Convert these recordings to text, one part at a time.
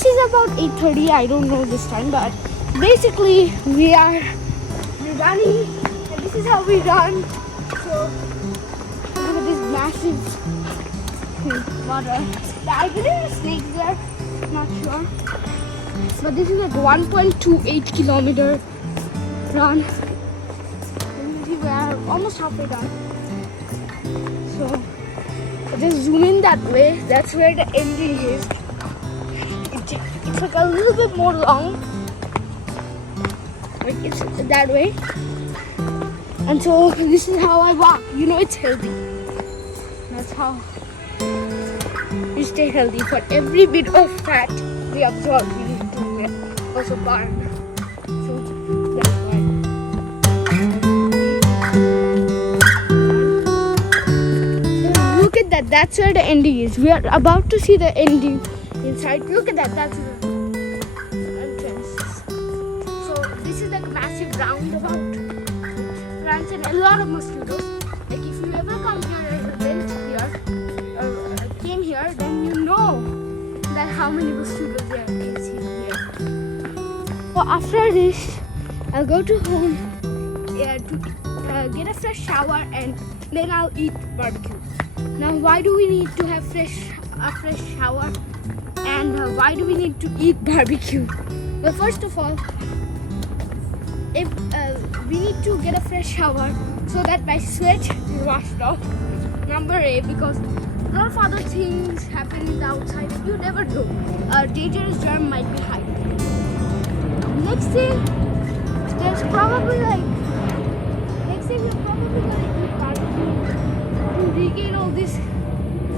this is about 8:30. I don't know this time, but basically we're running, and this is how we run. So look at this massive water. I believe there's snakes there. Not sure. But this is like 1.28 kilometer run. We are almost halfway done. So just zoom in that way. That's where the ending is. It's like a little bit more long. Like it's that way. And so this is how I walk. You know it's healthy. That's how you stay healthy. For every bit of fat we absorb, we need to also burn. So that's why. So look at that. That's where the ending is. We are about to see the ending inside. Look at that. That's the entrance. So this is like a massive roundabout. Plants and a lot of mosquitoes. Like if you ever come here and went here or came here, then you know that how many mosquitoes there is here. So after this, I'll go to home to get a fresh shower, and then I'll eat barbecue. Now, why do we need to have a fresh shower, and why do we need to eat barbecue? Well, first of all, if we need to get a fresh shower so that my sweat is washed off. Number A, because a lot of other things happen in the outside and you never know. A dangerous germ might be hiding. Next thing, we're probably gonna eat barbecue to regain all this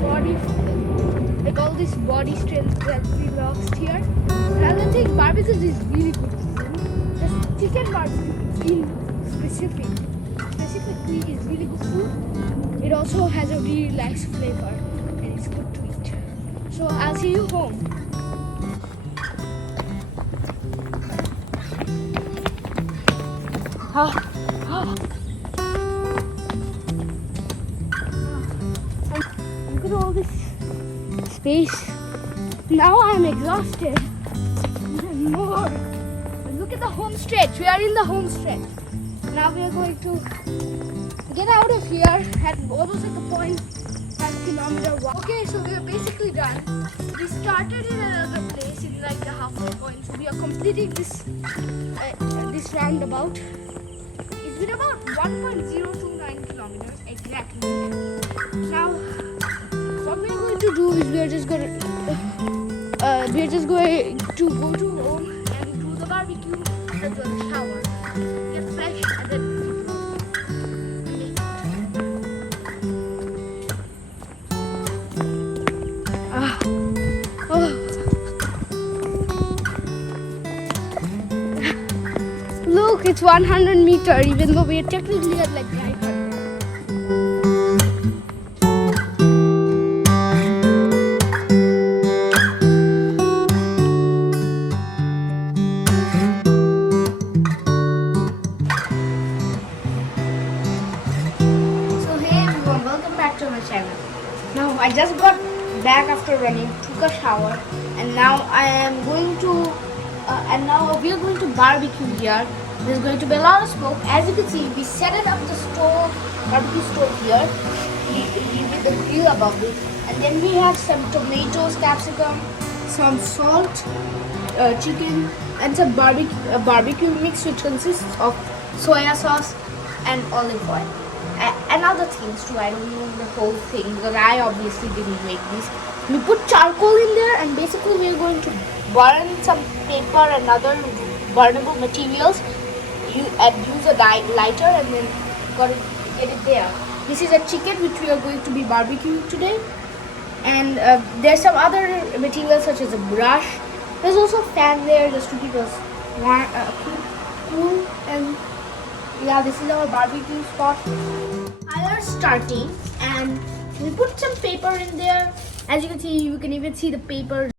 body, like all this body strength that we lost here. Another thing, barbecue is really good. The chicken barbecue specifically is really good food. It also has a really nice flavor and it's good to eat. So I'll see you home. Look at all this space. Now I'm exhausted. Even more. Look at the home stretch. We are in the home stretch. Now we are going to get out of here at almost like a 0.5 kilometer walk. Okay, so we are basically done. We started in another place in like the halfway point. So we are completing this roundabout. It's been about 1.029 kilometers exactly. Now, what we are going to do is we are just going to go to home and do the barbecue and do the shower. Get fresh and then Look, it's 100 meter, even though we are technically at like 900. So hey everyone, welcome back to my channel. Now I just got back after running, took a shower, and now I am going to now we are going to barbecue here. There's going to be a lot of smoke. As you can see, we set it up the barbecue stove here with the grill above it, and then we have some tomatoes, capsicum, some salt, chicken, and some barbecue mix, which consists of soya sauce and olive oil. And other things too. I don't know the whole thing because I obviously didn't make this. We put charcoal in there, and basically we are going to burn some paper and other burnable materials. Use a lighter and then get it there. This is a chicken which we are going to be barbecuing today, and there's some other materials such as a brush. There's also a fan there just to keep us warm, cool, and yeah, this is our barbecue spot. Fire starting, and we put some paper in there. As you can see, you can even see the paper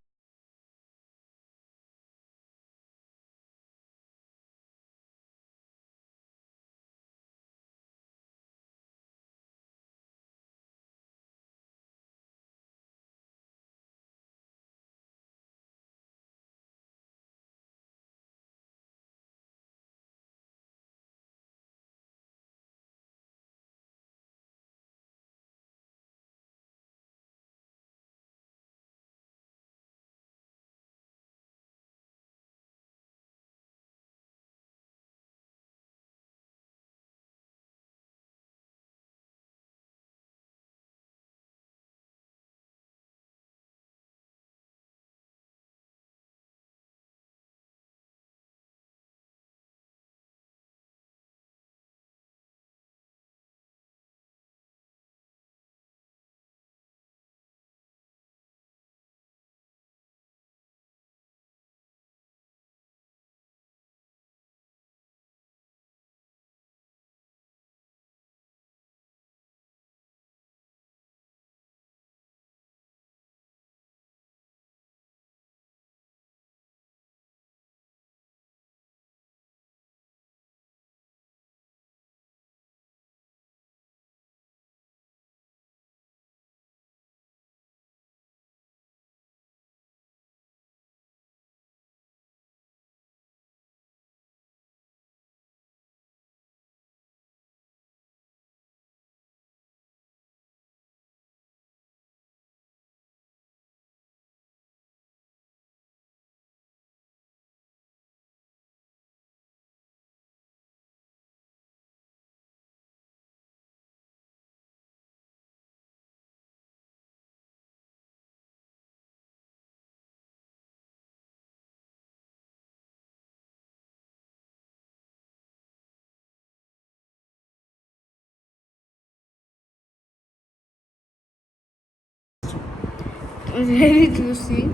It's very juicy.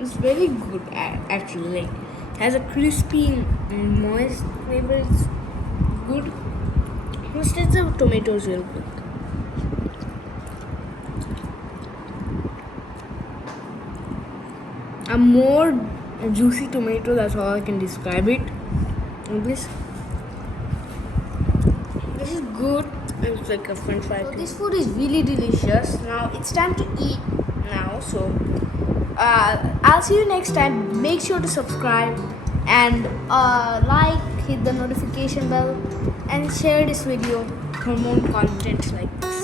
It's very good actually. Like has a crispy, moist flavor. It's good. Let's taste the tomatoes real quick. A more juicy tomato. That's all I can describe it. And this is good. It's like a French fry. So this food is really delicious. Now it's time to eat now. So I'll see you next time. Make sure to subscribe and like, hit the notification bell, and share this video for more content like this.